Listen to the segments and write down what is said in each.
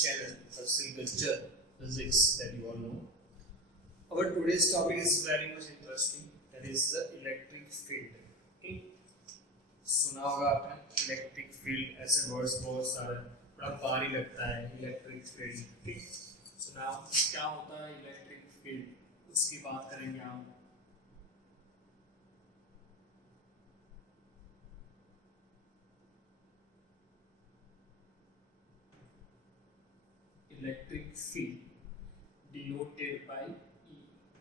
channel Agriculture Physics that you all know. Our today's topic is very much interesting. That is the electric field. Okay? सुना होगा आपने electric field, ऐसे words बहुत सारे, बड़ा भारी लगता है इलेक्ट्रिक फील्ड. ठीक, सुना क्या होता है इलेक्ट्रिक फील्ड, उसकी बात करेंगे हम. Electric field denoted by E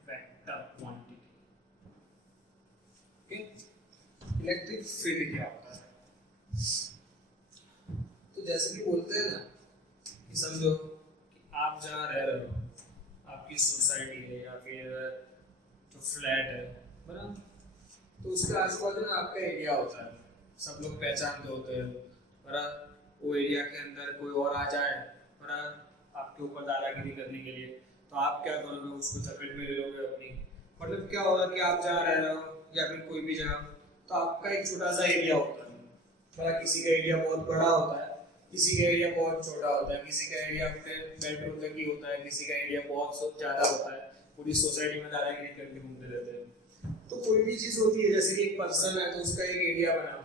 vector quantity. Okay? Electric field क्या होता है? तो जैसे कि बोलते हैं ना कि समझो कि आप जहाँ रह रहे हो, आपकी सोसाइटी है या फिर जो फ्लैट है, बराबर, तो उसके आजू बाजू में आपका एरिया होता है, सब लोग पहचानते होते हैं, बराबर. वो एरिया के अंदर कोई और आ जाए, बराबर, आपके ऊपर दादागिरी करने के लिए, तो आप क्या करोगे, उसको चपेट में ले लोगे अपनी. मतलब क्या होगा कि आप जहाँ रह रहे हो या फिर कोई भी जगह, तो आपका एक छोटा सा एरिया होता है. मतलब किसी का एरिया बहुत बड़ा होता है, किसी का एरिया बहुत छोटा होता है, किसी का एरिया बेडरूम तक ही होता है, किसी का एरिया बहुत ज़्यादा होता है. पूरी सोसाइटी में दादागिरी करके घूमते रहते हैं. तो कोई भी चीज़ होती है, जैसे कि एक पर्सन है तो उसका एक एरिया बना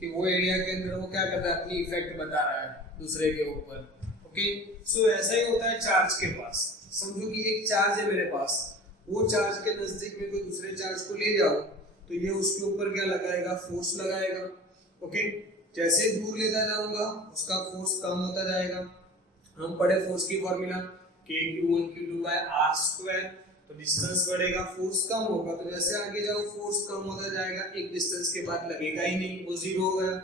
कि वो एरिया के अंदर वो क्या करता है, अपनी इफेक्ट बता रहा है दूसरे के ऊपर. ओके, सो ऐसा ही होता है चार्ज के पास. समझो कि एक चार्ज है मेरे पास, वो चार्ज के नजदीक में कोई दूसरे चार्ज को ले जाओ तो ये उसके ऊपर क्या लगाएगा, फोर्स लगाएगा. ओके, जैसे दूर लेता जाऊंगा उसका फोर्स कम होता जाएगा. हम पढ़े फोर्स की फॉर्मूला K1Q2/r². तो डिस्टेंस बढ़ेगा, फोर्स कम होगा, तो जैसे आगे जाओ फोर्स कम होता जाएगा, एक डिस्टेंस के बाद लगेगा ही नहीं, वो जीरो हो गया.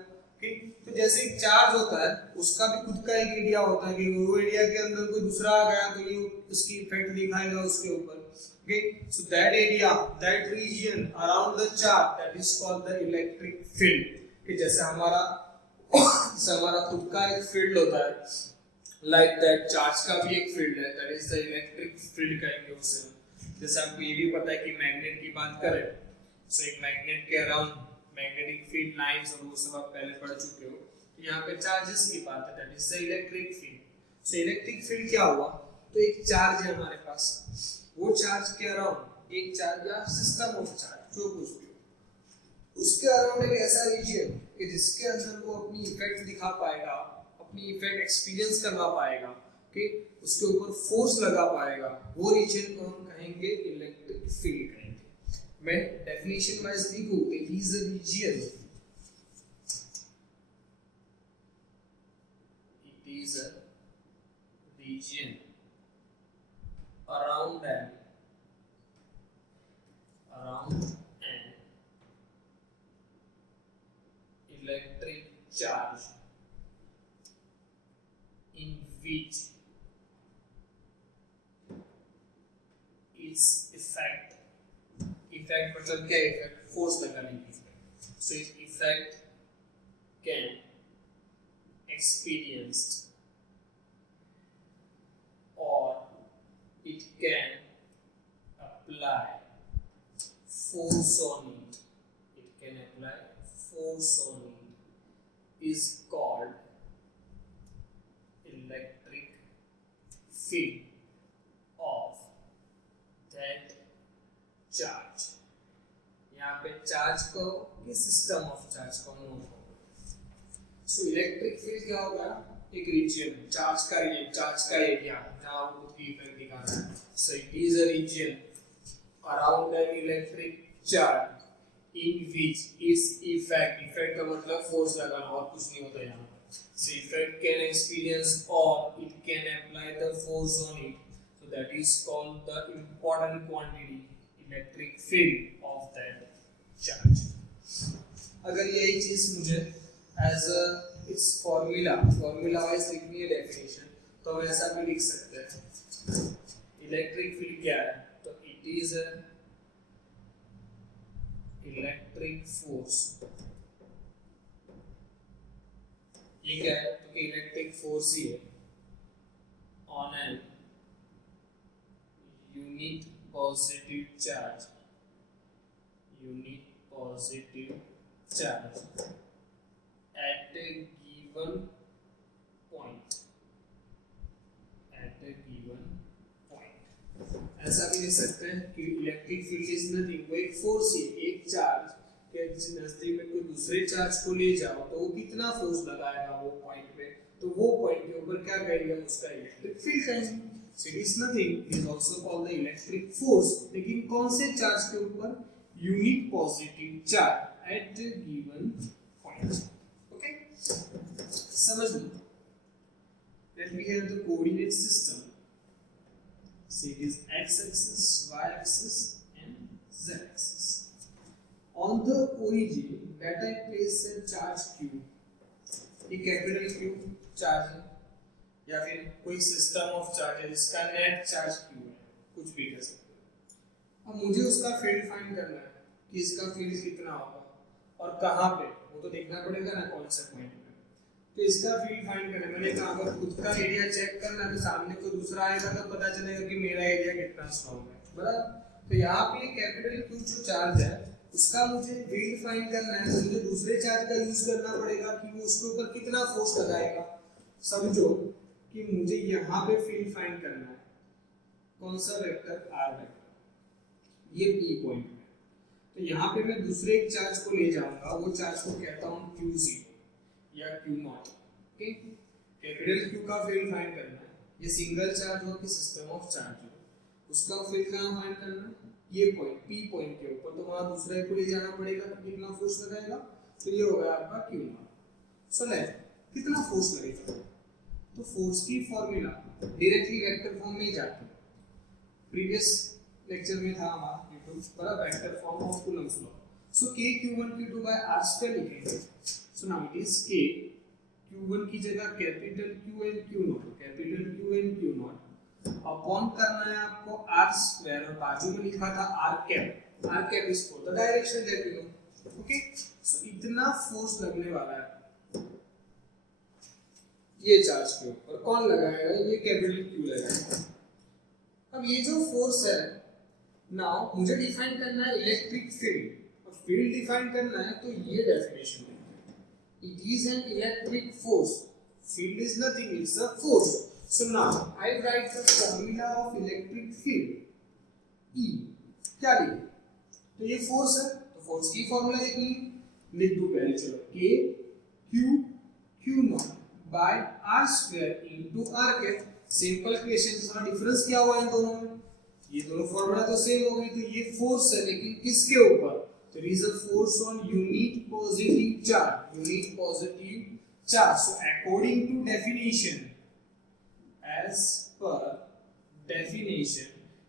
तो जैसे एक चार्ज होता है उसका भी खुद का एक एरिया होता है कि वो एरिया के अंदर कोई दूसरा आ गया तो ये उसकी इफेक्ट दिखाएगा उसके ऊपर. Okay, so that area, that region around the charge, that is called the electric field. कि जैसे हमारा खुद का एक फील्ड होता है, लाइक दैट चार्ज का भी एक फील्ड है, that is the electric field कहेंगे उसे. जैसे आपको ये भी पता है कि मैग्नेट की बात करें, सो एक मैग्नेट के अराउंड मैग्नेटिक फील्ड लाइंस और वो सब आप पहले पढ़ चुके हो. तो यहाँ पे चार्जेस की बात है, that is the electric field. So electric field क्या हुआ, तो एक चार्ज है हमारे पास, वो चार्ज के अराउंड एक चार्ज या सिस्टम ऑफ चार्ज जो कुछ भी हो, उसके अराउंड एक ऐसा रीजन कि जिसके अंदर वो अपनी इफेक्ट दिखा पाएगा, अपनी इफेक्ट एक्सपीरियंस करवा पाएगा, कि उसके ऊपर फोर्स लगा पाएगा, वो रीजन को हम कहेंगे इलेक्ट्रिक फील्ड कहेंगे. मैं डेफिनेशन वाइज लिखूं, it is a region, it is a region around an electric charge in which its effect मतलब क्या इफेक्ट, फोर्स लगाने की इफेक्ट. सो इस effect can experienced or it can apply force on it, is called electric field of that charge. यहाँ पे charge को कि system of charge को नोट करो. सो इलेक्ट्रिक फील्ड क्या होगा, एक रीजन, चार्ज का एरिया जहाँ वो खुद की इफेक्ट दिखा रहा है. So it is a region around an electric charge in which इस इफेक्ट का मतलब फोर्स लगाना और कुछ नहीं होता यहाँ. सो इफेक्ट कैन एक्सपीरियंस और it can apply the force on it, so that is called the important quantity electric field of that charge. अगर यही चीज मुझे as a its formula wise लिखनी है डेफिनेशन, तो हम ऐसा भी लिख सकते हैं. इलेक्ट्रिक फील्ड क्या है, तो it is a electric force. ये क्या है, तो इलेक्ट्रिक फोर्स ही है on an unit positive charge at a given point at a given point. ऐसा भी लिख सकते हैं कि इलेक्ट्रिक फील्ड इज नथिंग, वो एक फोर्स है, एक चार्ज के नजदीक में कोई दूसरे चार्ज को ले जाओ तो वो कितना फोर्स लगाएगा वो पॉइंट पे, तो वो पॉइंट के ऊपर क्या कहेंगे, उसका इलेक्ट्रिक फील्ड कहेंगे। So it is nothing, it is also called the electric force, लेकिन कौन से चार्ज के ऊपर, unit positive charge at the given point. Okay, समझ लो। Let me have the coordinate system. So it is x-axis, y-axis and z-axis. On the origin, let I place a charge q. ये capital Q charge है, या फिर कोई system of charge है जिसका net charge Q है, कुछ भी कह सकते हो। अब मुझे उसका फील्ड फाइंड करना है कि इसका फील्ड कितना होगा और कहाँ पे, वो तो देखना पड़ेगा ना कौन से पॉइंट पे। तो इसका फील्ड फाइंड करना है, मैंने कहा अगर खुद का एरिया चेक करना है तो सामने को दूसरा आएगा तो पता चलेगा कि मेरा एरिया कितना स्ट्रॉन्ग है, बराबर। तो यहाँ पे कैपिटल Q जो चार्ज है उसका मुझे फील्ड फाइंड करना है, तो मुझे दूसरे चार्ज का यूज करना पड़ेगा कि वो उसके ऊपर कितना फोर्स लगाएगा। समझो कि मुझे यहाँ पे फील्ड फाइंड करना है, कौन सा वेक्टर, r वेक्टर, ये P पॉइंट है। तो यहाँ पे मैं दूसरे एक चार्ज को ले जाऊंगा, वो चार्ज को कहता हूँ Q0 या Q0। ओके, कैपिटल Q का फील्ड फाइंड करना है, ये सिंगल चार्ज हो कि सिस्टम ऑफ चार्ज हो, उसका फील्ड कहाँ फाइंड करना है, ये पॉइंट P पॉइंट के ऊपर। तो वहां दूसरे को ले जाना पड़ेगा तो कितना फोर्स लगाएगा, तो ये हो गया आपका Q0। सो लेट कितना फोर्स लगेगा, तो फोर्स की फॉर्मूला डायरेक्टली वेक्टर फॉर्म में जाके प्रीवियस लेक्चर में था हमारा पर vector form of Coulomb's law. So k q1 q2 by r square लिखेंगे। So now it is k q1 की जगह capital Q and Q0, capital Q and Q0 upon करना है आपको r स्क्वायर, और बाजू में लिखा था r cap, r cap is for the direction that you know. Okay, so इतना फोर्स लगने वाला है ये चार्ज के ऊपर, कौन लगाएगा, ये कैपिटल Q लगाएगा। अब ये जो फोर्स है, नाउ मुझे डिफाइन करना है इलेक्ट्रिक फील्ड, और फील्ड डिफाइन करना है तो ये डेफिनेशन है, it is an electric force, field is nothing, it's a force. So now I write the formula of electric field, E क्या लिखे, तो ये फोर्स है तो फोर्स की फॉर्मूला लिख दो पहले, चलो k q q0 by r square into r cap. Simple question, थोड़ा डिफरेंस क्या हुआ इन दोनों में, ये दोनों फॉर्मूला तो सेम हो गई, तो ये फोर्स है लेकिन किसके ऊपर, तो there is a force on unit positive charge, unit positive charge. So according to definition, as per definition,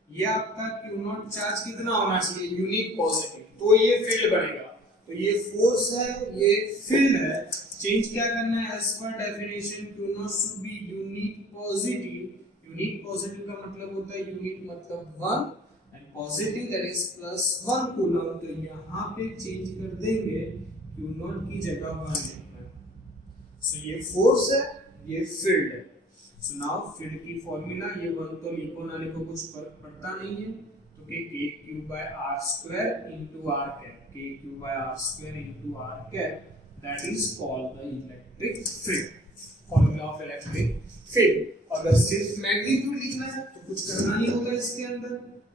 ये आपका Q0 चार्ज कितना होना चाहिए, यूनिट पॉजिटिव, तो ये फील्ड बनेगा। तो ये फोर्स है, ये फील्ड है, चेंज क्या करना है, as per definition Q0 should be unit positive। Unit positive का मतलब होता है यूनिट मतलब 1 and positive that is +1 coulomb. तो यहाँ पे चेंज कर देंगे Q0 की जगह 1 लिखना। सो ये फोर्स है, ये फील्ड है। सो नाउ फील्ड की फॉर्मूला, ये 1 तो लिखो ना लिखो कुछ फर्क पड़ता नहीं है, तो k3/r² into r cap, k3/r² into r cap, that is called the electric field, formula of electric field। अगर सिर्फ मैग्नीट्यूड लिखना है तो कुछ करना नहीं होगा इसके अंदर,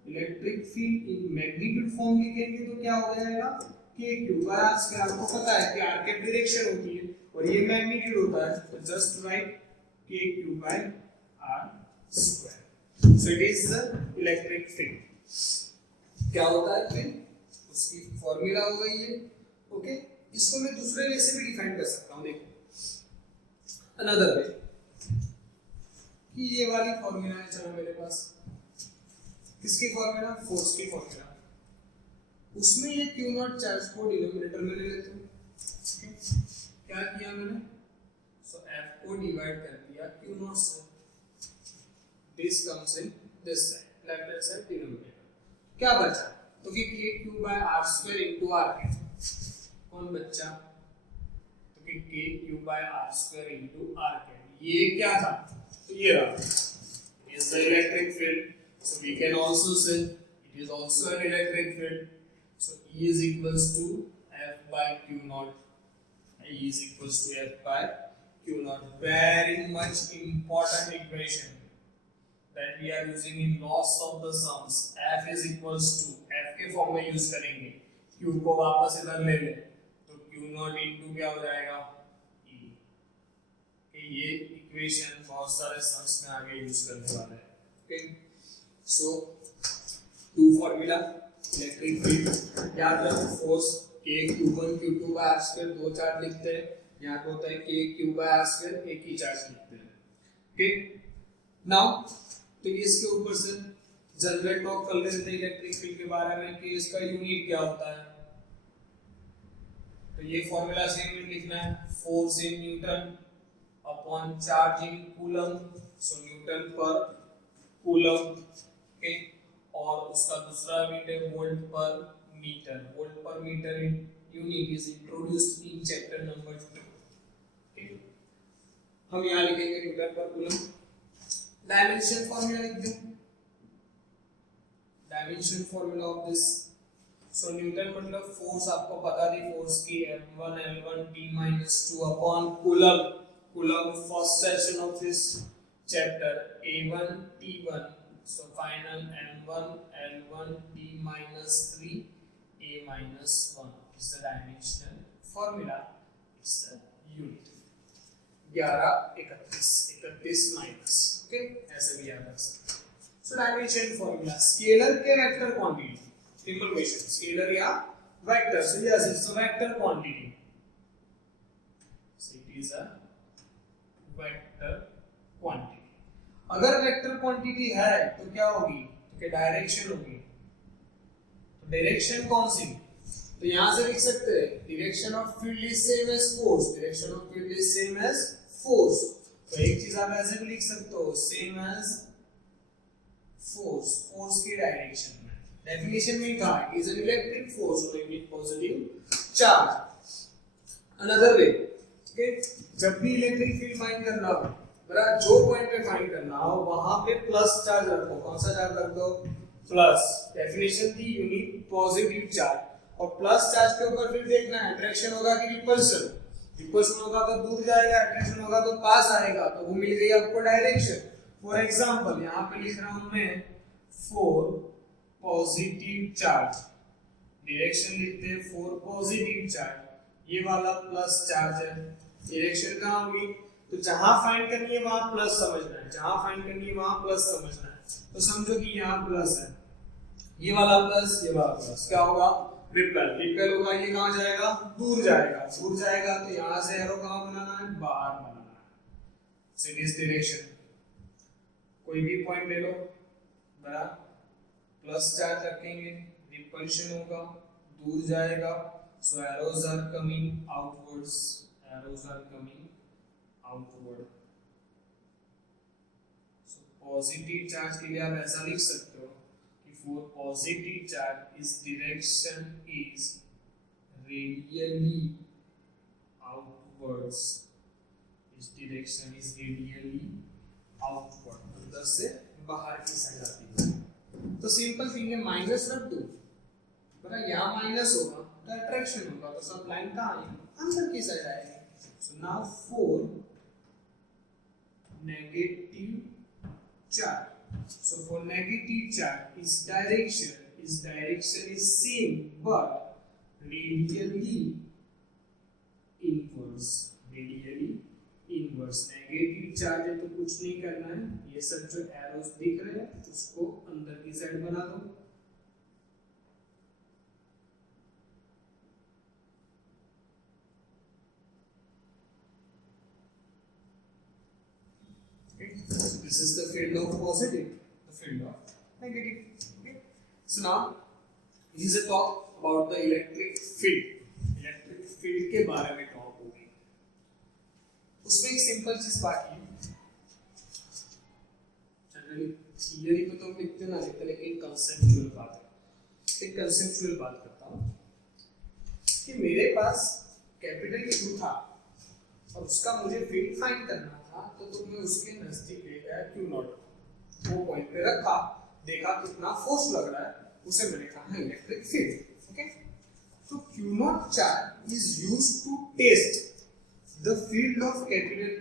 electric field in magnitude form लिखेंगे तो क्या हो जाएगा, k3/r²। आपको पता है कि r कैप डायरेक्शन होती है और ये मैग्नीट्यूड होता है, तो just right k3/r²। So it is the electric field. क्या होता है फील्ड, उसकी फॉर्मूला हो गई है। ओके, इसको मैं दूसरे वे से भी डिफाइन कर सकता हूं, देखो अनदर वे, कि ये वाली फॉर्मूला है, चलो मेरे पास किसकी फॉर्मूला, फोर्स की फॉर्मूला, उसमें ये Q0 चार्ज को डिनोमिनेटर में ले लेते हैं। क्या किया मैंने, सो F को डिवाइड कर दिया Q0 से, this comes in this side, left hand side denominator, क्या बचा, तो कि k3/r² into r कैप, कौन बचा, तो कि k3/r² into r कैप, ये क्या था, तो ये रहा, is the electric field। So we can also say it is also an electric field। So E is equals to F by Q0, E is equals to F by Q0, very much important equation, that we are using in lots of the sums, f is equals to f के form में use करेंगे, q को वापस इधर ले ले तो q not into क्या हो जाएगा e। ये इक्वेशन बहुत सारे सम्स में आगे यूज करने वाले हैं। Okay, so two formula electric field याद रखो, force k q1 q2 by r square, दो चार्ज लिखते हैं, यहाँ पे होता है k q by r square, एक ही चार्ज लिखते हैं। ओके, नाउ तो ये इसके ऊपर से जनरल टॉक कर लेते हैं इलेक्ट्रिक फील्ड के बारे में कि इसका यूनिट क्या होता है। तो ये फॉर्मूला सेम लिखना है, force in newton upon charge in coulomb, so newton पर कूलम। ओके, और उसका दूसरा यूनिट है वोल्ट पर मीटर। वोल्ट पर metre unit is introduced in chapter number 2। Okay, हम यहाँ लिखेंगे न्यूटन पर कूलम। डायमेंशन फॉर्मूला लिख दो, dimension formula of this, so Newton मतलब फोर्स आपको पता थी, फोर्स की m1 l1 t-2 upon coulomb. Coulomb first session of this chapter a1 t1, so final m1 l1 t-3 a-1 is the dimensional formula, it's the unit 11 minus. Okay, ऐसे भी याद रख सकते हैं। सो डायमेंशन फॉर्मूला, स्केलर के vector quantity, simple question, scalar या vector, so yes it's a vector quantity, so it is a vector quantity. अगर vector quantity है तो क्या होगी, तो क्या डायरेक्शन होगी। तो डायरेक्शन कौन सी, तो यहां से लिख सकते हैं direction of field is same as force, direction of field is same as force. तो एक चीज आप ऐसे भी लिख सकते हो, सेम एज फोर्स, फोर्स की डायरेक्शन में। डेफिनेशन में कहा है is an electric force with positive charge. Another way, okay, जब भी इलेक्ट्रिक फील्ड फाइंड करना हो, बराबर जो पॉइंट पे फाइंड करना हो वहां पे प्लस चार्ज रखो। कौन सा चार्ज रख दो, प्लस। डेफिनेशन थी यूनिट पॉजिटिव चार्ज, और प्लस चार्ज के ऊपर फिर देखना है अट्रैक्शन होगा कि रिपल्शन। रिपल्शन होगा तो दूर जाएगा, अट्रैक्शन होगा तो पास आएगा, तो वो मिल गई आपको डायरेक्शन। फॉर एग्जांपल यहाँ पे लिख रहा हूं मैं फॉर पॉजिटिव चार्ज, डायरेक्शन लिखते हैं फॉर पॉजिटिव चार्ज, ये वाला प्लस चार्ज है, डायरेक्शन कहाँ होगी, तो जहां फाइंड करनी है वहां प्लस समझना है, जहां फाइंड करनी है वहां प्लस समझना है। तो समझो कि यहाँ प्लस है, ये वाला प्लस, ये वाला प्लस, क्या होगा, रिपेल। रिपेल होगा, ये कहां जाएगा, दूर जाएगा, दूर जाएगा तो यहां से एरो कहां बनाना है, बाहर बनाना है। सो इन दिस डायरेक्शन कोई भी पॉइंट ले लो, बराबर प्लस चार्ज रखेंगे, रिपल्शन होगा, दूर जाएगा, so arrows are coming outwards, arrows are coming outward. So positive charge के लिए आप ऐसा लिख सकते हो for positive charge, its direction is radially outwards, its direction is radially outward, अंदर से बाहर की साइड आती है। तो सिंपल थिंग है, माइनस रख दो, बराबर यहाँ माइनस होगा तो अट्रैक्शन होगा, तो सब लाइन कहाँ आएगी, अंदर की साइड आएगी। So now for negative charge, so for negative charge its direction is same but radially inverse, radially inverse। Negative charge है तो कुछ नहीं करना है, ये सब जो एरोस दिख रहे हैं उसको अंदर की साइड बना दो। So this is the field of positive, the field of negative. Okay. So now this is a talk about the electric field. Electric field के बारे में talk होगी। उसमें एक सिंपल चीज बाकी है। जनरली थियरी को तो हम लिखते ना लिखते, लेकिन कंसेप्चुअल बात है। एक कंसेप्चुअल बात करता हूँ कि मेरे पास कैपिटल Q था और उसका मुझे फील्ड फाइंड करना, तो तुमने उसके नजदीक लेकर क्यू नॉट वो पॉइंट पे रखा, देखा कितना फोर्स लग रहा है, उसे मैंने कहा इलेक्ट्रिक फील्ड। ओके, तो Q naught charge is used to test the field of capital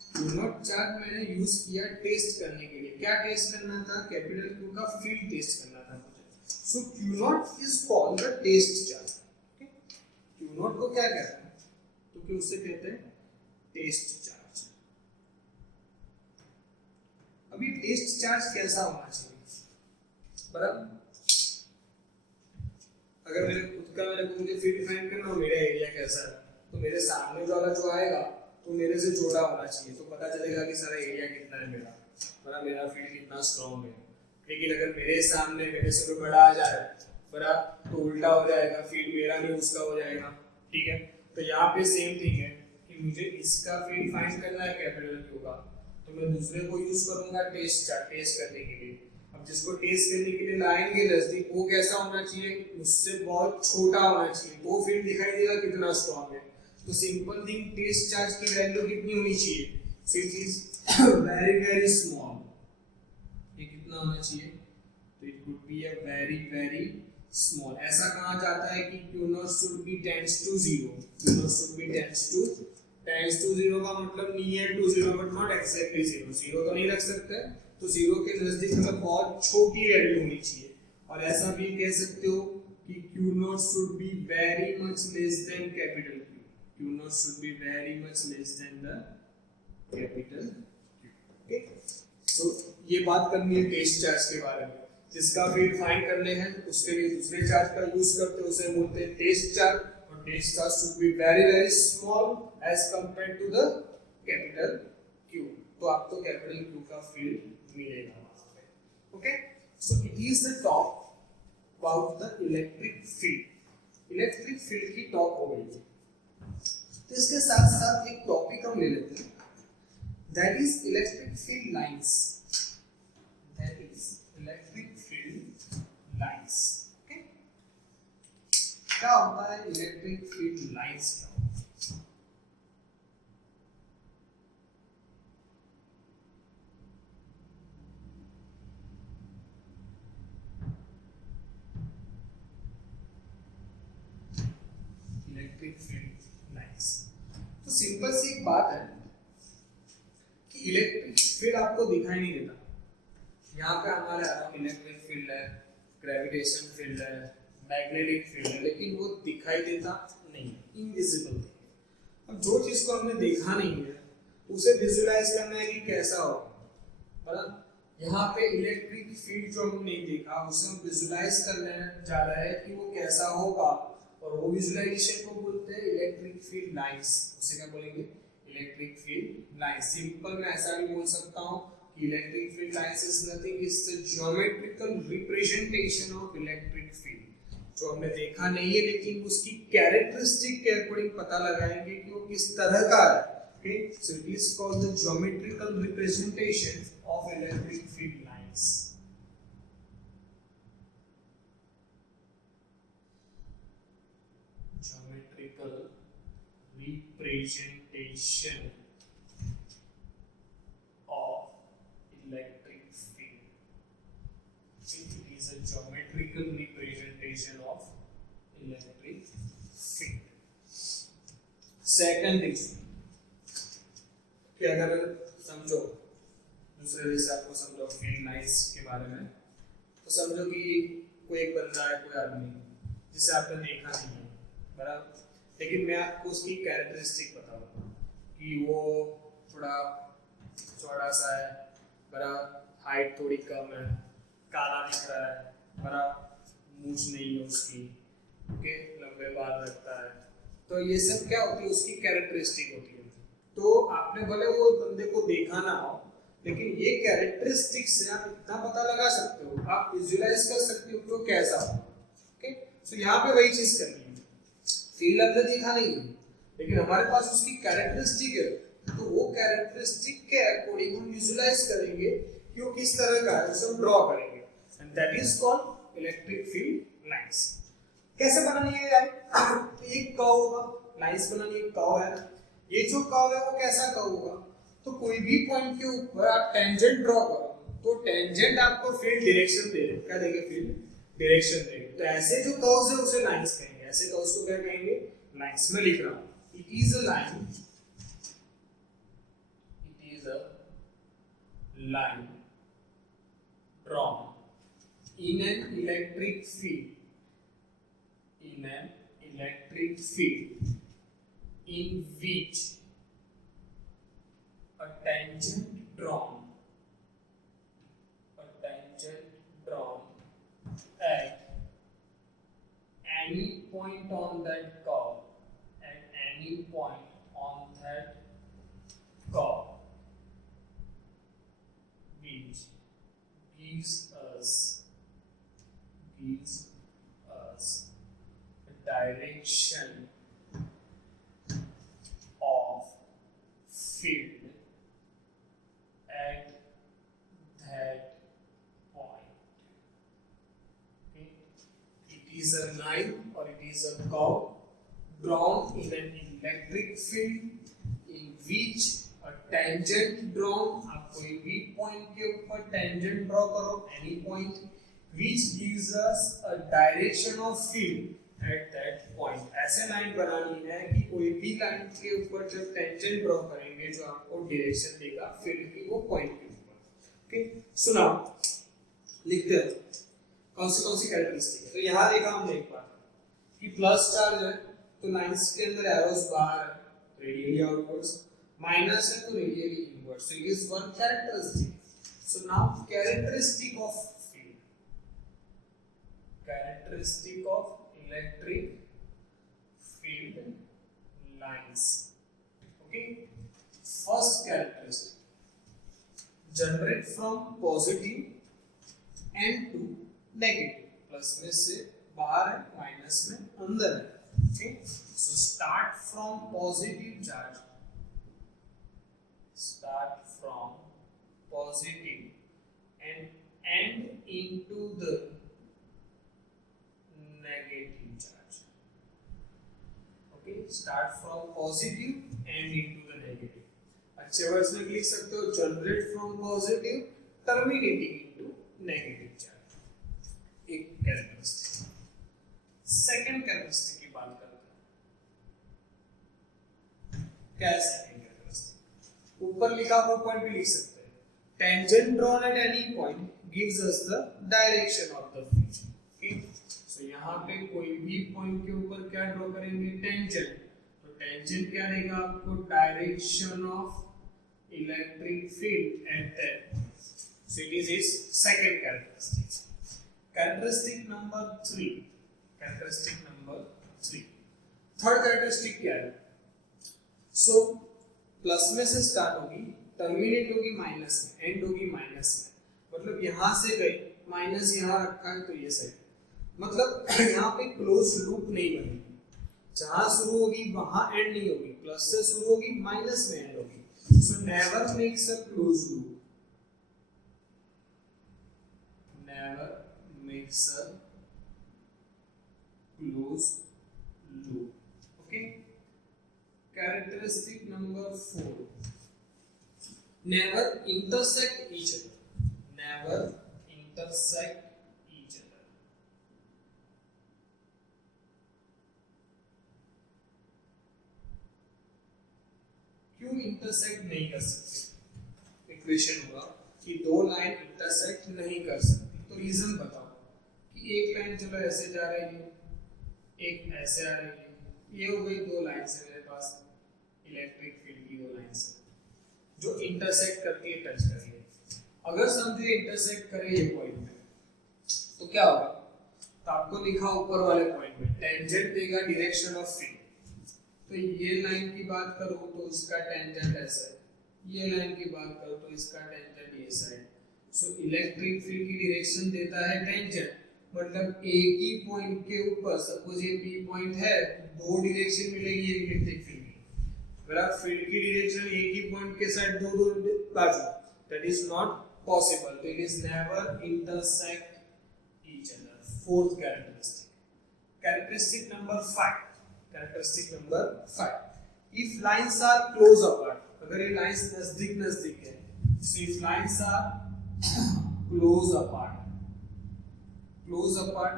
Q। Q naught charge मैंने यूज किया टेस्ट करने के लिए। क्या टेस्ट करना था? कैपिटल क्यू का फील्ड टेस्ट करना था मुझे। So Q naught is called the test charge. Q naught को क्या कहते हैं? तो कि उसे कहते हैं टेस्ट चार्ज। अभी टेस्ट चार्ज कैसा होना चाहिए? बराबर, अगर मेरे खुद का मुझे फील्ड फाइंड करना हो, मेरा एरिया कैसा है, तो मेरे सामने वाला जो आएगा तो मेरे से छोटा होना चाहिए, तो पता चलेगा कि सारा एरिया कितना है मेरा फील्ड कितना स्ट्रॉन्ग है। लेकिन अगर मेरे सामने मेरे से कोई बड़ा आ जाए बड़ा, तो उल्टा हो जाएगा, फील्ड मेरा नहीं उसका हो जाएगा। ठीक है, तो यहाँ पे सेम थिंग है कि मुझे इसका फील्ड फाइंड करना है कैपिटल क्यू का, तो मैं दूसरे को यूज करूंगा टेस्ट करने के लिए। अब जिसको टेस्ट करने के लिए लाएंगे नजदीक, वो कैसा होना चाहिए? उससे बहुत छोटा होना चाहिए, वो फील्ड दिखाई देगा कितना स्ट्रॉन्ग है। तो सिंपल थिंग, टेस्ट चार्ज की वैल्यू कितनी होनी चाहिए? So it is very very small. ये कितना होना चाहिए? तो it could be a very very small. ऐसा कहा जाता है कि q naught should be tends to 0। Q naught should be tends to 0 का मतलब near to 0 but not exactly 0। 0 तो नहीं रख सकते, तो 0 के नजदीक मतलब बहुत छोटी वैल्यू होनी चाहिए। और ऐसा भी कह सकते हो कि q naught should be very much less than capital Q. Q naught should be very much less than the capital Q. Okay, तो ये बात करनी है टेस्ट चार्ज के बारे में। जिसका फील्ड फाइंड करने हैं उसके लिए दूसरे चार्ज का यूज करते हैं, उसे बोलते हैं टेस्ट चार्ज। और test charge should be very very small as compared to the capital q. तो आपको कैपिटल क्यू का फील्ड मिलेगा वहां पे। Okay, so it is the talk about the electric field. Electric field की टॉक हो गई। तो इसके साथ साथ एक टॉपिक हम ले लेते हैं, that is electric field lines. That is electric field lines. Okay, क्या होता है electric field lines? Electric field lines, तो सिंपल सी एक बात है कि इलेक्ट्रिक फील्ड आपको दिखाई नहीं देता। यहाँ पे हमारे अराउंड इलेक्ट्रिक फील्ड है, ग्रेविटेशन फील्ड है, मैग्नेटिक फील्ड है, लेकिन वो दिखाई देता नहीं, इनविजिबल। अब जो चीज को हमने देखा नहीं है उसे विजुलाइज करना है कि कैसा होगा, बराबर। यहाँ पे इलेक्ट्रिक फील्ड जो हमने नहीं देखा उसे हम विजुलाइज करने जा रहे हैं कि वो कैसा होगा, और वो विजुलाइजेशन को बोलते हैं इलेक्ट्रिक फील्ड लाइंस। उसे क्या बोलेंगे? Electric field lines. सिंपल मैं ऐसा भी बोल सकता हूँ कि electric field lines is nothing, is the geometrical representation of electric field. जो हमने देखा नहीं है लेकिन उसकी कैरेक्टरिस्टिक के अकॉर्डिंग पता लगाएंगे कि वो किस तरह का है। Okay, so it is called the geometrical representation of electric field lines. Geometrical representation of electric field. It is a geometrical representation of electric field. Second thing कि अगर समझो दूसरे वे से आपको समझो फील्ड लाइंस के बारे में, तो समझो कि कोई एक बंदा है, कोई आदमी जिसे आपने देखा नहीं है, बराबर, लेकिन मैं आपको उसकी कैरेक्टरिस्टिक बताऊंगा कि वो थोड़ा चौड़ा सा है, बड़ा हाइट थोड़ी कम है, काला दिख रहा है, बड़ा मूंछ नहीं है उसकी, ओके, लंबे बाल रखता है। तो ये सब क्या होती है? उसकी कैरेक्टरिस्टिक होती है। तो आपने भले वो बंदे को देखा ना हो, लेकिन ये कैरेक्टरिस्टिक से आप इतना पता लगा सकते हो, आप विजुअलाइज कर सकते हो कि वो कैसा हो। ओके, तो यहाँ पे वही चीज करनी है। फील्ड हमने देखा नहीं है लेकिन हमारे पास उसकी कैरेक्टरिस्टिक है, तो वो कैरेक्टरिस्टिक के अकॉर्डिंग हम विजुअलाइज करेंगे कि वो किस तरह का है, उसे हम ड्रॉ करेंगे, and that is called electric field lines. कैसे बनानी है यार? एक कर्व होगा, लाइंस बनानी है, कर्व है। ये जो कर्व है वो कैसा कर्व होगा? तो कोई भी पॉइंट के ऊपर आप टेंजेंट ड्रॉ करो, तो टेंजेंट आपको फील्ड डायरेक्शन देगा। क्या देगा? फील्ड डायरेक्शन देगा। तो ऐसे जो कर्व्स है उसे लाइंस कहेंगे। ऐसे कर्व्स को क्या कहेंगे? लाइंस में लिख रहा हूं, it is a line, it line drawn in an electric field, in an electric field in which a tangent drawn at any point on that curve, at any point on that curve, which gives us a direction of field at that point. Okay? It is a line or it is a curve drawn in an electric field in which a tangent drawn, आप कोई भी point के ऊपर tangent draw करो any point, which gives us a direction of field at that point. ऐसे line बनानी है कि कोई भी लाइन के ऊपर जब टेंजेंट ड्रॉ करेंगे जो आपको डायरेक्शन देगा फील्ड की वो पॉइंट के ऊपर. ओके, सुना लिखते हैं कौन सी कैरेक्टरिस्टिक है. तो यहाँ देखा हमने एक बार कि प्लस चार्ज है तो लाइंस के अंदर एरोस बाहर है, रेडियली आउटवर्ड्स, माइनस है तो radially inwards. So it is one characteristic. So now characteristic of field, characteristic of electric field lines. Okay, first characteristic, generate from positive and to negative. Plus में से बाहर है, minus में अंदर है. Okay, so start from positive charge, and end into the negative charge. Okay, start from positive and into the negative. अच्छे words में लिख सकते हो generate from positive terminating into negative charge. एक कैरेक्टरिस्टिक. सेकंड कैरेक्टरिस्टिक की बात करते हैं. क्या है सेकंड कैरेक्टरिस्टिक? ऊपर लिखा हुआ पॉइंट भी लिख सकते हैं. Tangent drawn at any point gives us the direction of the field. Okay, so यहाँ पे कोई भी पॉइंट के ऊपर क्या ड्रॉ करेंगे? टेंजेंट. तो टेंजेंट क्या देगा आपको? Direction of electric field at that point. So it is it's second characteristic. Characteristic number 3. Third characteristic क्या है? सो प्लस में से स्टार्ट होगी, टर्मिनेट होगी माइनस में, एंड होगी माइनस में. मतलब यहां से गई, माइनस यहां रखा है तो ये सही. मतलब यहाँ पे क्लोज लूप नहीं बनेगी. जहां शुरू होगी वहां एंड नहीं होगी. प्लस से शुरू होगी, माइनस में एंड होगी. So never makes a close loop. Never makes a close loop. Okay, characteristic number 4, never intersect each other. Never intersect each other. क्यों इंटरसेक्ट नहीं कर सकते? इक्वेशन होगा कि दो लाइन इंटरसेक्ट नहीं कर सकती. तो रीजन बताओ कि एक लाइन चलो ऐसे जा रही है, एक ऐसे आ रही है. ये हो गई दो लाइन से मेरे पास इलेक्ट्रिक फील्ड की दो लाइन से जो इंटरसेक्ट करती है, टच कर रही है. अगर समझो इंटरसेक्ट करे ये पॉइंट में तो क्या होगा? तो आपको लिखा ऊपर वाले पॉइंट में टेंजेंट देगा डायरेक्शन ऑफ फील्ड. तो ये लाइन की बात करो तो इसका टेंजेंट ऐसा है, ये लाइन की बात करो तो इसका टेंजेंट ये साइड. सो इलेक्ट्रिक फील्ड की डायरेक्शन देता है टेंजेंट. मतलब एक ही पॉइंट के ऊपर सपोज ये पी पॉइंट है, दो डायरेक्शन मिलेगी इलेक्ट्रिक फील्ड की. अगर आप फील्ड की डायरेक्शन एक ही पॉइंट के साइड दो बाजू, दैट इज नॉट पॉसिबल. तो it is never intersect each other. Fourth characteristic. Characteristic number 5. If lines are close apart, अगर ये लाइंस नजदीक है, सो if lines are close apart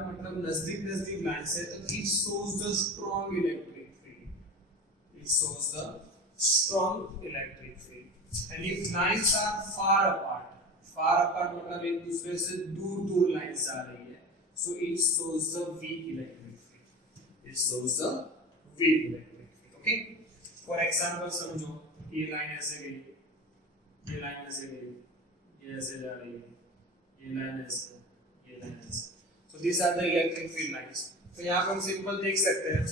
मतलब नजदीक लाइंस है, तो it shows the strong electric field. And if lines are far apart, far apart मतलब एक दूसरे से दूर दूर लाइंस आ रही है, so it shows the weak electric field, it shows the weak electric field. Okay, for example समझो ये लाइन ऐसे गई, ये लाइन ऐसे गई, ये ऐसे जा रही है, ये लाइन ऐसे, ये लाइन ऐसे, so this are the electric field lines. तो यहाँ पर हम सिंपल देख सकते हैं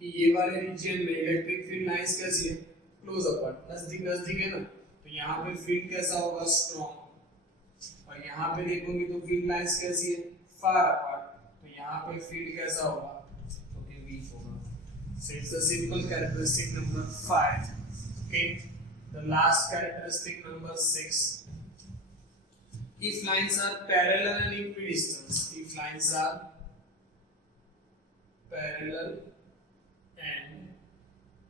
कि ये वाले रीजन में इलेक्ट्रिक फील्ड लाइंस कैसी है, क्लोज अपार्ट, नजदीक नजदीक है ना, तो यहाँ पे फील्ड कैसा होगा, स्ट्रॉन्ग, और यहाँ पे देखोगे तो फील्ड लाइंस कैसी है, फार अपार्ट, तो यहाँ पे फील्ड कैसा होगा, तो ये वीक होगा। So it's the simple characteristic number 5। Okay, the last characteristic number 6, if lines are parallel and equidistant, if lines are parallel and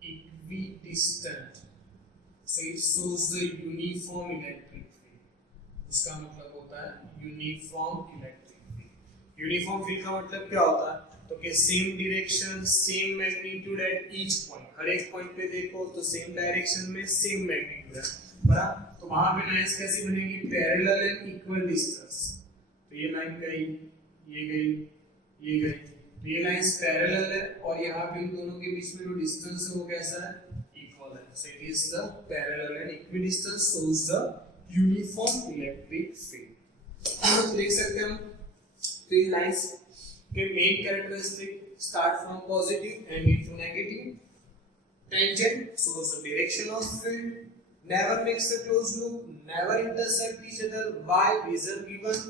equidistant, so it shows the uniform electric field। उसका मतलब होता है uniform electric field। uniform field का मतलब क्या होता है, तो कि same direction same magnitude at each point, हर एक पॉइंट पे देखो तो same direction में same magnitude है, बराबर, तो वहां पे लाइंस कैसी बनेगी, पैरेलल एंड इक्वल डिस्टेंस, तो ये लाइन गई, ये गई, ये गई, तो ये लाइंस पैरेलल है और यहाँ पे इन दोनों के बीच में जो डिस्टेंस है वो कैसा है, इक्वल है, so it is the parallel and equidistance shows the uniform electric field. देख सकते हैं हम फील्ड लाइंस के main characteristic start from positive and into negative, tangent shows the direction of field, never makes a closed loop, never intersect each other, y is a given,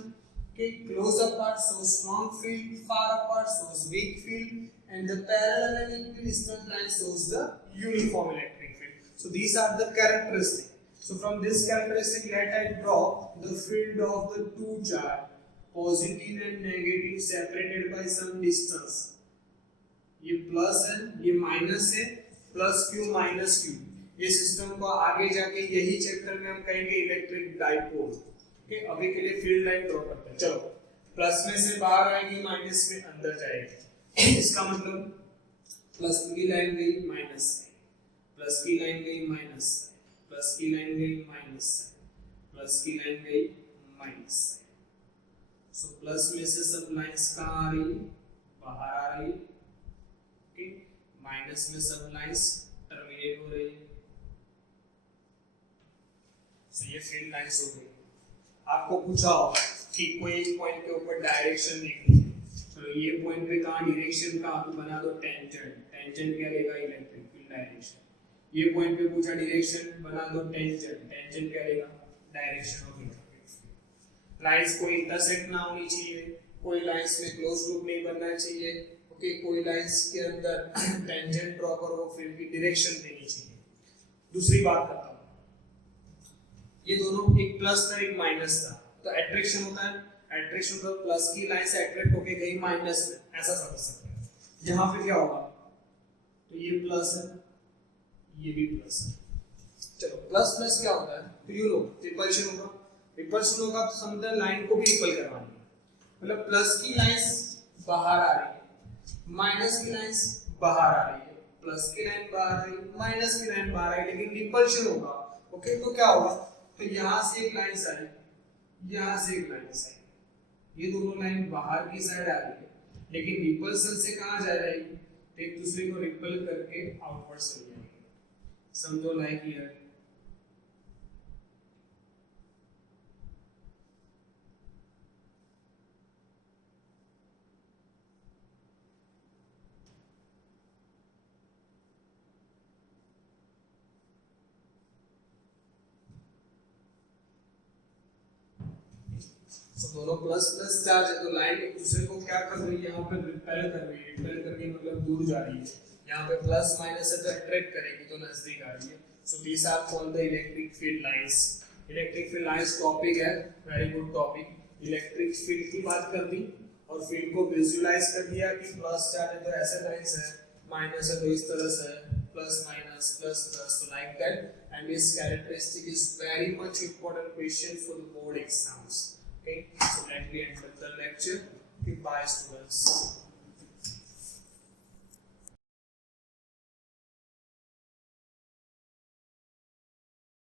okay, close apart shows strong field, far apart shows weak field, and the parallel and equidistant line shows the uniform electric field. So these are the characteristics. So from this characteristic let I draw the field of the two charge, positive and negative separated by some distance, ये plus है ये minus है, plus Q minus Q, ये system को आगे जाके यही chapter में हम कहेंगे इलेक्ट्रिक डाइपोल। ओके, अभी के लिए फील्ड लाइन ड्रॉ करते हैं। चलो, प्लस में से बाहर आएगी, माइनस में अंदर जाएगी, इसका मतलब प्लस की लाइन गई माइनस, प्लस की लाइन गई माइनस, प्लस की लाइन गई माइनस, प्लस की लाइन गई माइनस, सो प्लस में से सब लाइंस कहाँ आ रही है, बाहर आ रही है, ओके, माइनस में सब लाइंस टर्मिनेट हो रही है, तो ये फील्ड लाइंस हो गई। आपको पूछा होगा कि कोई एक पॉइंट के ऊपर डायरेक्शन लिखनी है, तो ये पॉइंट पे कहाँ डायरेक्शन का आप बना दो टेंजेंट, टेंजेंट क्या लेगा, इलेक्ट्रिक फील्ड डायरेक्शन। ये पॉइंट पे पूछा डायरेक्शन, बना दो टेंजेंट, टेंजेंट क्या लेगा, direction of electric field. Lines कोई इंटरसेक्ट ना होनी चाहिए, कोई लाइंस में क्लोज लूप नहीं बनना चाहिए, ओके, कोई लाइंस के अंदर टेंजेंट ड्रॉ करो, फील्ड की डायरेक्शन देनी चाहिए। दूसरी बात करता हूँ, ये दोनों एक प्लस था एक माइनस था, तो अट्रैक्शन होता है, अट्रैक्शन तो प्लस की लाइन से अट्रैक्ट होके गई माइनस में, ऐसा समझ सकते हैं। यहाँ पे क्या होगा, तो ये प्लस है, ये भी प्लस है। चलो, प्लस प्लस क्या होता है, तो यू नो रिपल्शन होगा, रिपल्शन होगा तो समझते लाइन को भी रिपल करवानी है, मतलब प्लस की लाइंस बाहर आ रही है, माइनस की लाइंस बाहर आ रही है, प्लस की लाइन बाहर आ रही है, माइनस की लाइन बाहर आ रही है, लेकिन रिपल्शन होगा। ओके, तो क्या होगा, तो यहाँ से एक लाइन आई, यहाँ से एक लाइन आई, ये दोनों लाइन बाहर की साइड आ रही है, लेकिन रिपल्सन से कहाँ जा रही है, एक दूसरे को रिपल करके आउटवर्ड चली जाएगी। समझो लाइक हियर, दोनों प्लस प्लस चार्ज है, तो लाइन एक दूसरे को क्या कर रही है, यहाँ पे रिपेल कर रही है, रिपेल करके मतलब दूर जा रही है, यहाँ पे प्लस माइनस है तो अट्रैक्ट करेगी तो नजदीक आ रही है। So these are called the electric field lines. Electric field lines topic है, very good topic. Electric field की बात कर दी और फील्ड को विजुअलाइज कर दिया कि प्लस चार्ज है तो ऐसे लाइंस है, माइनस है तो इस तरह से है, plus minus plus plus, so like that, and this characteristic is very much important question for the board exams. Okay, so let me end the lecture. Goodbye students.